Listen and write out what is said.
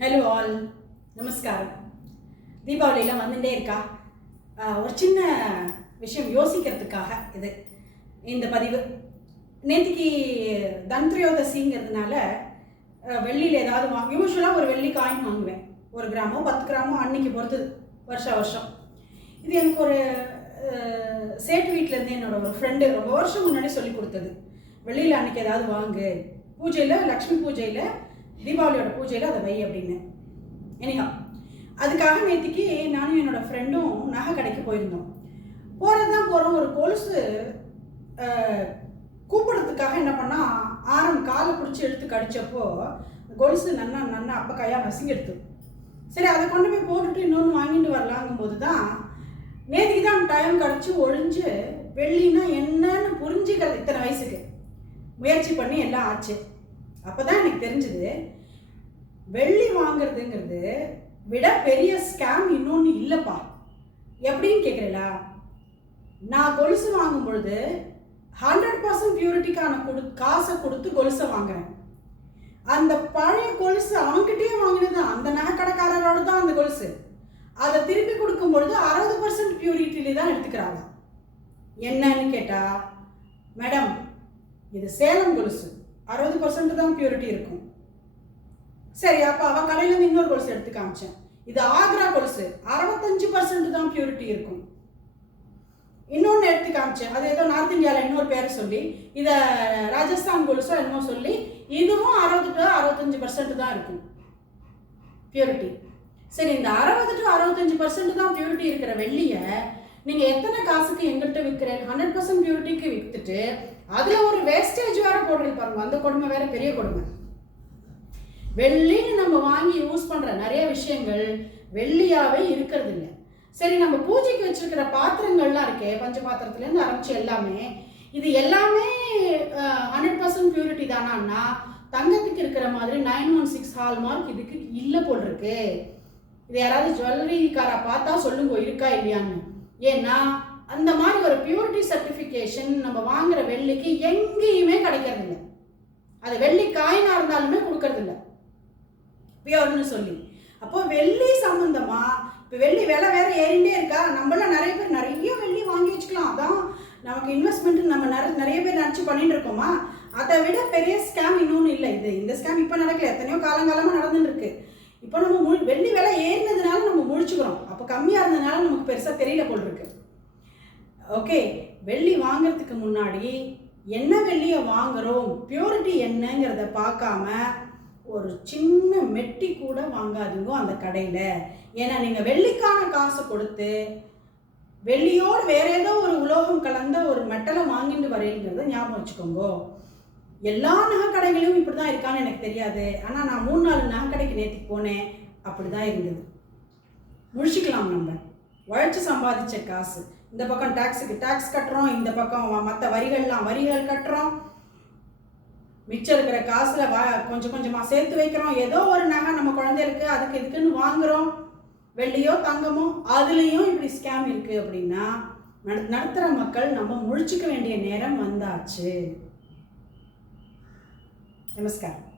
Hello all நமஸ்காரம் தீபாவளியில் வந்துட்டே இருக்கா? ஒரு சின்ன விஷயம் யோசிக்கிறதுக்காக இது இந்த பதிவு. நேற்றுக்கு தந்திரயோதசிங்கிறதுனால வெள்ளியில் ஏதாவது வாங்க யூஸ்வலாக ஒரு வெள்ளி காயின் வாங்குவேன். ஒரு கிராமோ பத்து கிராமோ அன்னைக்கு பொறுத்து வருஷம் வருஷம். இது எனக்கு ஒரு சேட்டு வீட்டிலேருந்து என்னோட ஒரு ஃப்ரெண்டு ரொம்ப வருஷம் முன்னாடி சொல்லி கொடுத்தது. வெள்ளியில் அன்னைக்கு ஏதாவது வாங்கு. பூஜையில் லக்ஷ்மி பூஜையில் தீபாவளியோட பூஜையில் அதை வை அப்படின்னு. எனிகா அதுக்காக நேற்றுக்கு நானும் என்னோட ஃப்ரெண்டும் நகை கடைக்கு போயிருந்தோம். போகிறது தான் போகிறோம் ஒரு கொலுசு கூப்பிடுறதுக்காக என்ன பண்ணால் ஆரம் காலை பிடிச்சி எடுத்து கடித்தப்போ கொலுசு நன்னா நன்னா அப்போ கையாக நசுங்கிடுது. சரி அதை கொண்டு போய் போட்டுட்டு இன்னொன்று வாங்கிட்டு வரலாங்கும் போது தான் நேற்றுக்கு தான் டைம் கிடச்சி ஒழிஞ்சு வெள்ளினா என்னன்னு புரிஞ்சுக்கிறது இத்தனை வயசுக்கு. முயற்சி பண்ணி எல்லாம் ஆச்சு. அப்போ தான் எனக்கு தெரிஞ்சுது வெள்ளி வாங்குறதுங்கிறது விட பெரிய ஸ்கேம் இன்னொன்று இல்லைப்பா. எப்படின்னு கேட்குறீங்களா நான் கொலுசு வாங்கும் பொழுது ஹண்ட்ரட் பர்சன்ட் பியூரிட்டிக்கான கொடு காசை கொடுத்து கொலுசை வாங்குறேன். அந்த பழைய கொலுசு அவன்கிட்டயே வாங்கினது அந்த நகைக்கடைக்காரரோட தான் அந்த கொலுசு. அதை திருப்பி கொடுக்கும் பொழுது அறுபது பர்சன்ட் பியூரிட்டியில தான் எடுத்துக்கிறாங்க. என்னன்னு கேட்டால் மேடம் இது சேலம் கொலுசு. அறுபது பர்சன்ட் தான் பியூரிட்டி இருக்கும். சரி அப்போ அவன் கடையில இன்னொரு கொலுசு எடுத்து காமிச்சேன். இது ஆக்ரா கொலுசு. அறுபத்தஞ்சு பர்சன்ட் தான் பியூரிட்டி இருக்கும். இன்னொன்று எடுத்து காமிச்சேன். அது ஏதோ நார்த் இந்தியாவில் இன்னொரு பேரை சொல்லி இதை ராஜஸ்தான் கொலுசோ என்னமோ சொல்லி இதுவும் அறுபது டு அறுபத்தஞ்சு பர்சன்ட் தான் இருக்கும். பியூரிட்டி சரி இந்த அறுபது டு அறுபத்தஞ்சு பர்சன்ட் தான் பியூரிட்டி இருக்கிற வெள்ளியை நீங்கள் எத்தனை காசுக்கு எங்கள்கிட்ட விற்கிறேன் ஹண்ட்ரட் பர்சன்ட் பியூரிட்டிக்கு விற்றுட்டு அதில் ஒரு வேஸ்டேஜ் வேறு போடுறது பாருங்க. அந்த கொடுமை வேறு பெரிய கொடுமை. வெள்ளின்னு நம்ம வாங்கி யூஸ் பண்ணுற நிறைய விஷயங்கள் வெள்ளியாகவே இருக்கிறது இல்லை சரி நம்ம பூஜைக்கு வச்சுருக்கிற பாத்திரங்கள்லாம் இருக்கே பஞ்ச பாத்திரத்துலேருந்து ஆரம்பிச்சு எல்லாமே இது எல்லாமே ஹண்ட்ரட் பர்சன்ட் பியூரிட்டி தானான்னா தங்கத்துக்கு இருக்கிற மாதிரி nine one six hallmark இதுக்கு இல்லை போல் இருக்கு இது யாராவது ஜுவல்லரிக்காரா பார்த்தா சொல்லுங்க இருக்கா இல்லையான்னு. ஏன்னா அந்த மாதிரி ஒரு பியூரிட்டி சர்டிஃபிகேஷன் நம்ம வாங்குற வெள்ளிக்கு எங்கேயுமே கிடைக்கிறது இல்லை அது வெள்ளி காயினாக இருந்தாலுமே கொடுக்கறதில்ல. பியூர்னு சொல்லி. அப்போ வெள்ளி சம்மந்தமாக இப்போ வெள்ளி விலை வேற ஏறிண்டே இருக்கா? நம்மள நிறைய பேர் நிறைய வெள்ளி வாங்கி வச்சுக்கலாம். அதான் நமக்கு இன்வெஸ்ட்மெண்ட் நம்ம நிறைய நிறைய பேர் நினச்சி பண்ணிட்டு இருக்கோமா? அதை விட பெரிய ஸ்கேம் இன்னொன்று இல்லை. இது இந்த ஸ்கேம் இப்போ நடக்கல. எத்தனையோ காலங்காலமாக நடந்துட்டு இருக்கு. இப்போ நம்ம மு வெள்ளி விலை ஏறினதுனால நம்ம முழிச்சுக்கிறோம் அப்போ கம்மியாக இருந்ததுனால நமக்கு பெருசாக தெரியல போல் இருக்கு. ஓகே. வெள்ளி வாங்குறதுக்கு முன்னாடி என்ன வெள்ளியை வாங்குறோம்? பியூரிட்டி என்னங்கிறத பார்க்காம ஒரு சின்ன மெட்டி கூட வாங்காதீங்க அந்த கடையில். ஏன்னா நீங்கள் வெள்ளிக்கான காசு கொடுத்து வெள்ளியோடு வேற ஏதோ ஒரு உலோகம் கலந்த ஒரு மெட்டலை வாங்கிட்டு வரீங்கிறத ஞாபகம் வச்சுக்கோங்க. எல்லா நகை கடைகளையும் இப்படி தான் இருக்கான்னு எனக்கு தெரியாது. ஆனால் நான் மூணு நாலு நகை கடைக்கு நேற்றுக்கு போனேன். அப்படி தான் இருந்தது. முழிச்சிக்கலாம் நம்ம. உழைச்சி சம்பாதிச்ச காசு. இந்த பக்கம் டேக்ஸுக்கு டேக்ஸ் கட்டுறோம் இந்த பக்கம் மற்ற வரிகள்லாம் வரிகள் கட்டுறோம். மிச்சம் இருக்கிற காசில் வா கொஞ்சம் கொஞ்சமாக சேர்த்து வைக்கிறோம். ஏதோ ஒரு நகை நம்ம குழந்தைகளுக்கு அதுக்கு இதுக்குன்னு வாங்குகிறோம் வெள்ளியோ தங்கமோ அதுலேயும் இப்படி ஸ்கேம் இருக்குது அப்படின்னா நட நடத்துகிற மக்கள் நம்ம முழிச்சிக்க வேண்டிய நேரம் வந்தாச்சு. நமஸ்காரம்.